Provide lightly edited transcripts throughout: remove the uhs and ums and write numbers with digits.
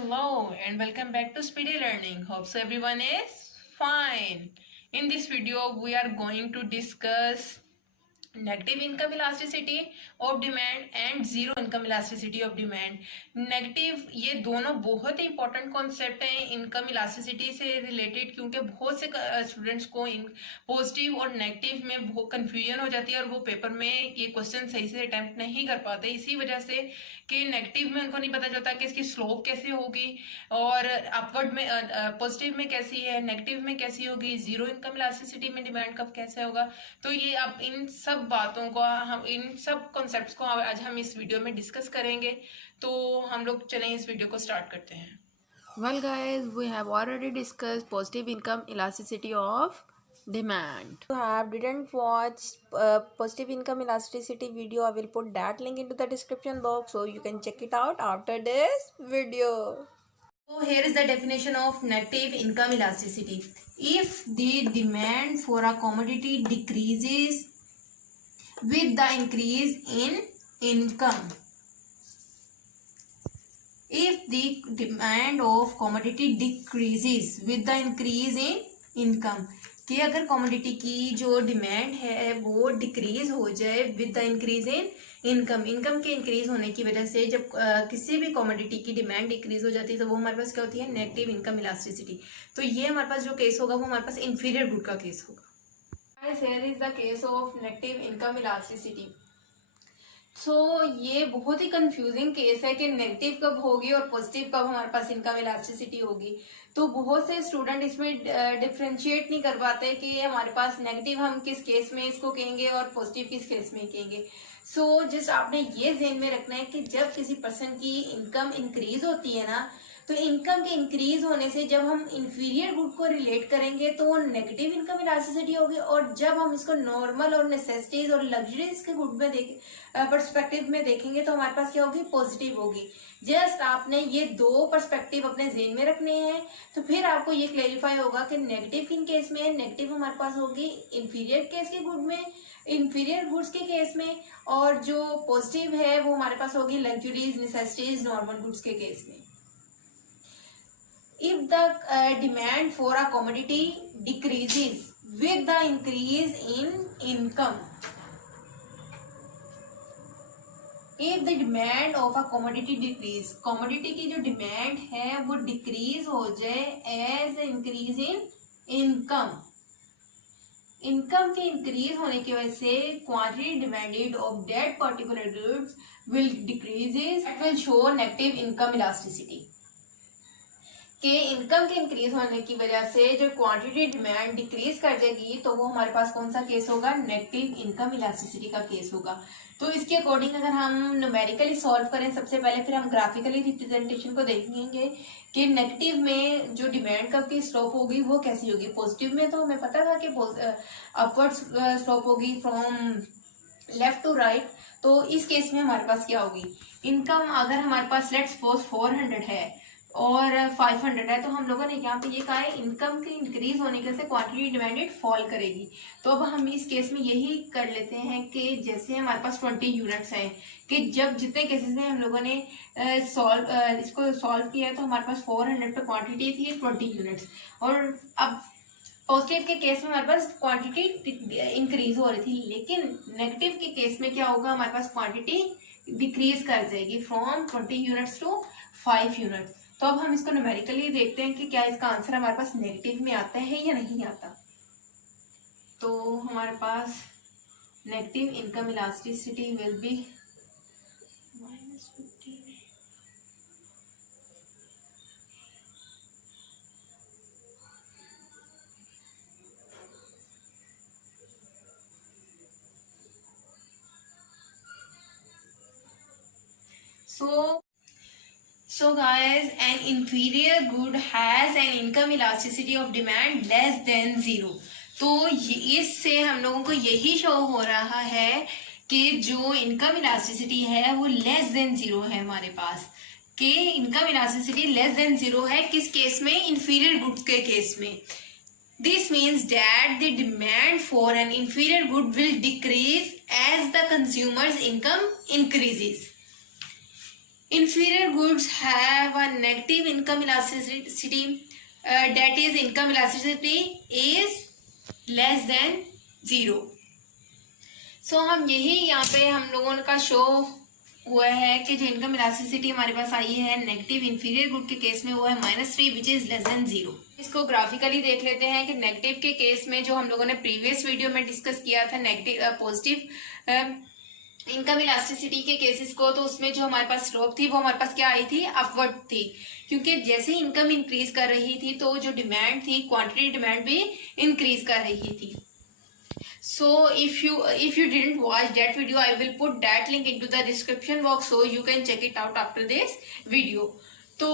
Hello and welcome back to Speedy Learning. Hope so everyone is fine. In this video we are going to discuss negative income elasticity of demand and zero income elasticity of demand. Negative ये दोनों बहुत ही important concept हैं income elasticity से related, क्योंकि बहुत से students को positive और नेगेटिव में बहुत कंफ्यूजन हो जाती है और वो पेपर में ये क्वेश्चन सही से अटेम्प्ट नहीं कर पाते, इसी वजह से कि नेगेटिव में उनको नहीं पता चलता कि इसकी स्लोप कैसे होगी और अपवर्ड में पॉजिटिव में कैसी है, नेगेटिव में कैसी होगी, जीरो इनकम इलास्टिसिटी में डिमांड कब कैसे होगा. तो ये अब इन सब बातों को हम इन सब कॉन्सेप्ट्स को आज हम इस वीडियो में डिस्कस करेंगे. तो हम लोग चलें इस वीडियो को स्टार्ट करते हैं. Well guys, we have already discussed positive income elasticity of demand. If you didn't watch positive income elasticity video, I will put that link into the description box so you can check it out after this video. So here is the definition of negative income elasticity. If the demand for a commodity decreases with the increase in income, if the demand of commodity decreases with the increase in income, कि अगर commodity की जो demand है वो decrease हो जाए with the increase in income, income के increase होने की वजह से जब किसी भी कमोडिटी की डिमांड डिक्रीज हो जाती है तो वो हमारे पास क्या होती है, नेगेटिव इनकम इलास्टिसिटी. तो ये हमारे पास जो केस होगा वो हमारे पास इंफीरियर गुड का केस होगा. Here is the case of negative income elasticity. So ये बहुत ही कंफ्यूजिंग केस है कि नेगेटिव कब होगी और पॉजिटिव कब हमारे पास इनकम इलास्टिसिटी होगी. तो बहुत से स्टूडेंट इसमें डिफ्रेंशिएट नहीं कर पाते कि हमारे पास नेगेटिव हम किस केस में इसको कहेंगे और पॉजिटिव किस केस में कहेंगे. सो जस्ट आपने ये ध्यान में रखना है कि जब किसी पर्सन की इनकम इंक्रीज होती है ना, तो इनकम के इंक्रीज होने से जब हम इंफीरियर गुड को रिलेट करेंगे तो वो नेगेटिव इनकम इलास्टिसिटी होगी, और जब हम इसको नॉर्मल और नेसेसिटीज और लग्जरीज के गुड में पर्सपेक्टिव में देखेंगे तो हमारे पास क्या होगी, पॉजिटिव होगी. जस्ट आपने ये दो पर्सपेक्टिव अपने जेन में रखने हैं तो फिर आपको ये क्लेरिफाई होगा कि नेगेटिव किन केस में, नेगेटिव हमारे पास होगी इंफीरियर केस के गुड में, इंफीरियर गुड्स के केस में, और जो पॉजिटिव है वो हमारे पास होगी लग्जरीज, नेसेसिटीज, नॉर्मल गुड्स के केस में. If the demand for a commodity decreases with the increase in income, if the demand of a commodity decrease, commodity की जो डिमांड है वो डिक्रीज हो जाए as increase in income, income के increase होने की वजह से quantity demanded of that particular goods will decreases, it will show negative income elasticity. कि इनकम के इंक्रीज होने की वजह से जो क्वांटिटी डिमांड डिक्रीज कर देगी तो वो हमारे पास कौन सा केस होगा, नेगेटिव इनकम इलास्टिसिटी का केस होगा. तो इसके अकॉर्डिंग अगर हम न्यूमेरिकली सॉल्व करें सबसे पहले, फिर हम ग्राफिकली रिप्रेजेंटेशन को देखेंगे कि नेगेटिव में जो डिमांड कब की स्लोप होगी वो कैसी होगी. पॉजिटिव में तो हमें पता था कि अपवर्ड स्लोप होगी फ्रॉम लेफ्ट टू राइट. तो इस केस में हमारे पास क्या होगी, इनकम अगर हमारे पास लेट्स सपोज 400 है और 500 है, तो हम लोगों ने यहाँ पे ये कहा है इनकम के इंक्रीज होने के से क्वांटिटी डिमांडेड फॉल करेगी. तो अब हम इस केस में यही कर लेते हैं कि जैसे हमारे पास 20 यूनिट्स हैं, कि जब जितने केसेस में हम लोगों ने इसको सॉल्व किया है तो हमारे पास 400 पे क्वांटिटी थी 20 यूनिट्स, और अब पॉजिटिव के केस में हमारे पास क्वांटिटी इंक्रीज हो रही थी, लेकिन नेगेटिव के केस में क्या होगा, हमारे पास क्वांटिटी डिक्रीज कर जाएगी फ्रॉम 20 यूनिट्स टू 5 यूनिट्स. तो अब हम इसको न्यूमेरिकली देखते हैं कि क्या इसका आंसर हमारे पास नेगेटिव में आता है या नहीं आता. तो हमारे पास negative income elasticity will be -50. So guys, an inferior good has an income elasticity of demand less than 0. तो इससे हम लोगों को यही शो हो रहा है कि जो इनकम इलास्टिसिटी है वो लेस देन 0 है हमारे पास, कि इनकम इलास्टिसिटी लेस देन 0 है किस केस में, इंफीरियर गुड्स के केस में. This means that the demand for an inferior good will decrease as the consumer's income increases. inferior goods have a negative income elasticity, that is income elasticity is less than 0. सो हम यही यहाँ पे हम लोगों का show हुआ है कि जो इनकम इलास्टिसिटी हमारे पास आई है नेगेटिव इंफीरियर गुड के केस में वो है -3 विच इज लेस देन 0. इसको ग्राफिकली देख लेते हैं कि नेगेटिव के केस में जो हम लोगों ने प्रीवियस वीडियो में डिस्कस किया था नेगेटिव पॉजिटिव इनकम इलास्टिसिटी के केसेस को, तो उसमें जो हमारे पास स्लोप थी वो हमारे पास क्या आई थी, अपवर्ड थी, क्योंकि जैसे इनकम इंक्रीज कर रही थी तो जो डिमांड थी क्वांटिटी डिमांड भी इंक्रीज कर रही थी. So if you didn't watch that video, I will put that link into the description box so you can check it out after this video. तो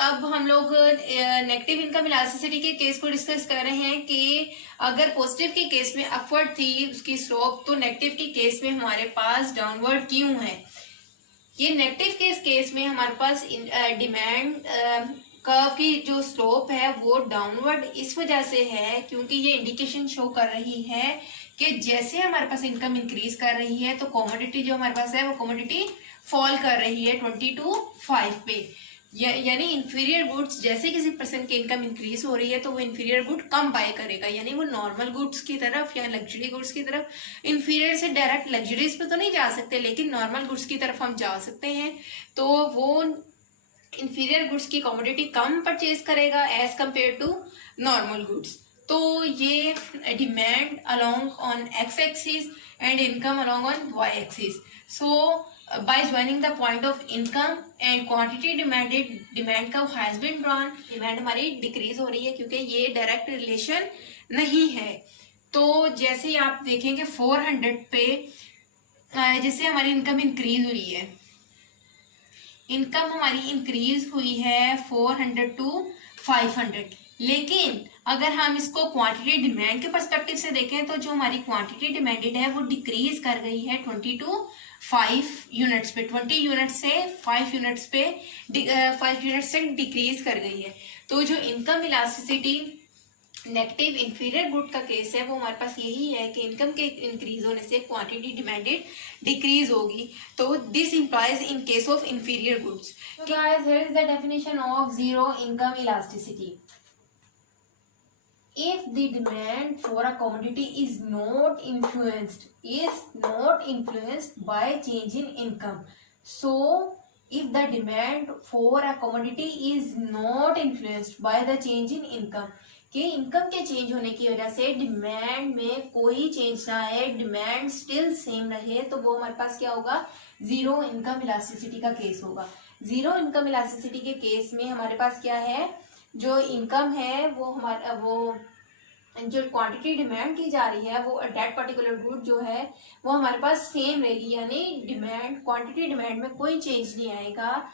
अब हम लोग नेगेटिव इनकम इलास्टिसिटी के case को डिस्कस कर रहे हैं कि अगर पॉजिटिव के केस में अपवर्ड थी उसकी स्लोप, तो नेगेटिव के केस में हमारे पास डाउनवर्ड क्यों है. ये नेगेटिव के केस में हमारे पास डिमांड कर्व की जो स्लोप है वो डाउनवर्ड इस वजह से है क्योंकि ये इंडिकेशन शो कर रही है कि जैसे हमारे पास इनकम इंक्रीज कर रही है तो कमोडिटी जो हमारे पास है वो कमोडिटी फॉल कर रही है 20 to 5 पे. यानी इंफीरियर गुड्स जैसे किसी पर्सन की इनकम इंक्रीज हो रही है तो वो इंफीरियर गुड कम बाय करेगा, यानी वो नॉर्मल गुड्स की तरफ या लग्जरी गुड्स की तरफ, इंफीरियर से डायरेक्ट लग्जरीज पे तो नहीं जा सकते लेकिन नॉर्मल गुड्स की तरफ हम जा सकते हैं. तो वो इंफीरियर गुड्स की कमोडिटी कम परचेज करेगा as compare to normal goods. तो ये demand along on X axis and income along on Y axis. So by joining the point of income and quantity demand का हैज बीन ड्रॉन, डिमांड हमारी decrease हो रही है क्योंकि ये direct relation नहीं है. तो जैसे आप देखेंगे 400 पे जैसे हमारी इनकम इंक्रीज हुई है, इनकम हमारी इंक्रीज हुई है 400 to 500, लेकिन अगर हम इसको क्वांटिटी डिमांड के पर्सपेक्टिव से देखें तो जो हमारी क्वांटिटी डिमांडेड है वो डिक्रीज कर गई है 20 to 5 यूनिट्स पे, 20 यूनिट से 5 यूनिट्स पे 5 यूनिट्स तक डिक्रीज कर गई है. तो जो income elasticity negative inferior good का केस है वो हमारे पास यही है कि इनकम के इंक्रीज होने से क्वांटिटी डिमांडेड डिक्रीज होगी. तो this implies in case of inferior goods. Guys here is the definition of zero income elasticity. If the demand for a commodity is not influenced by change in income, so if the demand for a commodity is not influenced by the change in income, कि income के change होने की वजह से demand में कोई change ना आए, डिमांड स्टिल सेम रहे, तो वो हमारे पास क्या होगा, जीरो इनकम इलास्टिसिटी का केस होगा. जीरो इनकम इलास्टिसिटी के केस में हमारे पास क्या है, जो इनकम है वो हमारा वो जो क्वांटिटी डिमांड की जा रही है वो डेट पर्टिकुलर गुड जो है वो हमारे पास सेम रहेगी, यानी डिमांड क्वांटिटी डिमांड में कोई चेंज नहीं आएगा.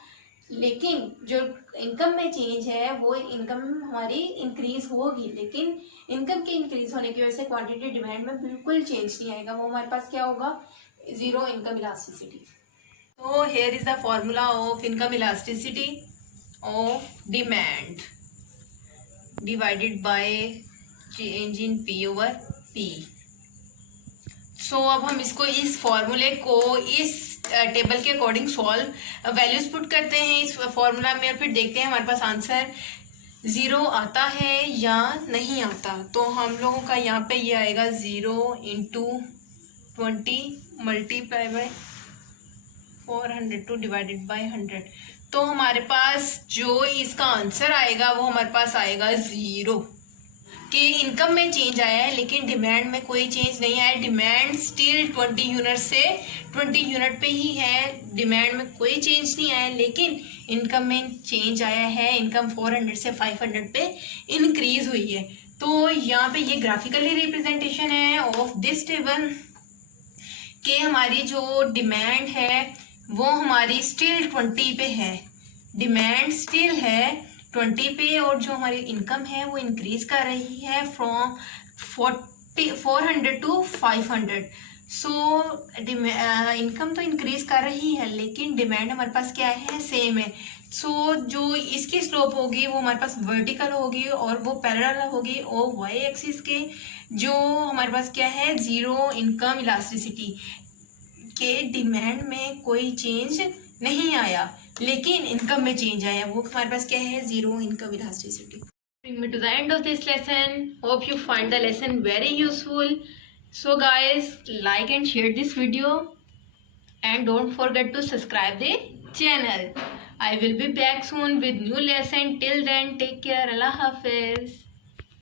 लेकिन जो इनकम में चेंज है वो इनकम हमारी इंक्रीज होगी, लेकिन इनकम के इंक्रीज होने की वजह से क्वांटिटी डिमांड में बिल्कुल चेंज नहीं आएगा, वो हमारे पास क्या होगा, जीरो इनकम इलास्टिसिटी. तो here is the formula of income elasticity of demand divided by change in P over P. So अब हम इसको इस फॉर्मूले को इस टेबल के अकॉर्डिंग सॉल्व वैल्यूज पुट करते हैं इस फॉर्मूला में और फिर देखते हैं हमारे पास आंसर जीरो आता है या नहीं आता. तो हम लोगों का यहाँ पे ये आएगा 0 into 20 multiply by 402 divided by 100. तो हमारे पास जो इसका आंसर आएगा वो हमारे पास आएगा 0, कि इनकम में चेंज आया है लेकिन डिमांड में कोई चेंज नहीं आया. डिमांड स्टिल 20 यूनिट से 20 यूनिट पे ही है, डिमांड में कोई चेंज नहीं आया लेकिन इनकम में चेंज आया है, इनकम 400 से 500 पे इंक्रीज हुई है. तो यहाँ पे ये ग्राफिकली रिप्रेजेंटेशन है ऑफ दिस टेबल कि हमारी जो डिमांड है वो हमारी स्टिल 20 पे है, डिमांड स्टिल है 20 पे और जो हमारी इनकम है वो इंक्रीज कर रही है फ्रॉम 400 to 500. सो इनकम तो इंक्रीज कर रही है लेकिन डिमांड हमारे पास क्या है, सेम है. सो जो इसकी स्लोप होगी वो हमारे पास वर्टिकल होगी और वो पैरेलल होगी और वाई एक्सिस के. जो हमारे पास क्या है, जीरो इनकम इलास्टिसिटी के डिमांड में कोई चेंज नहीं आया लेकिन इनकम में चेंज आया, वो हमारे पास क्या है, zero income elasticity. Bring me to the end of this lesson. Hope you find the lesson very useful. So guys, like and share this video and don't forget to subscribe the channel. I will be back soon with new lesson. Till then, take care. Allah Hafiz.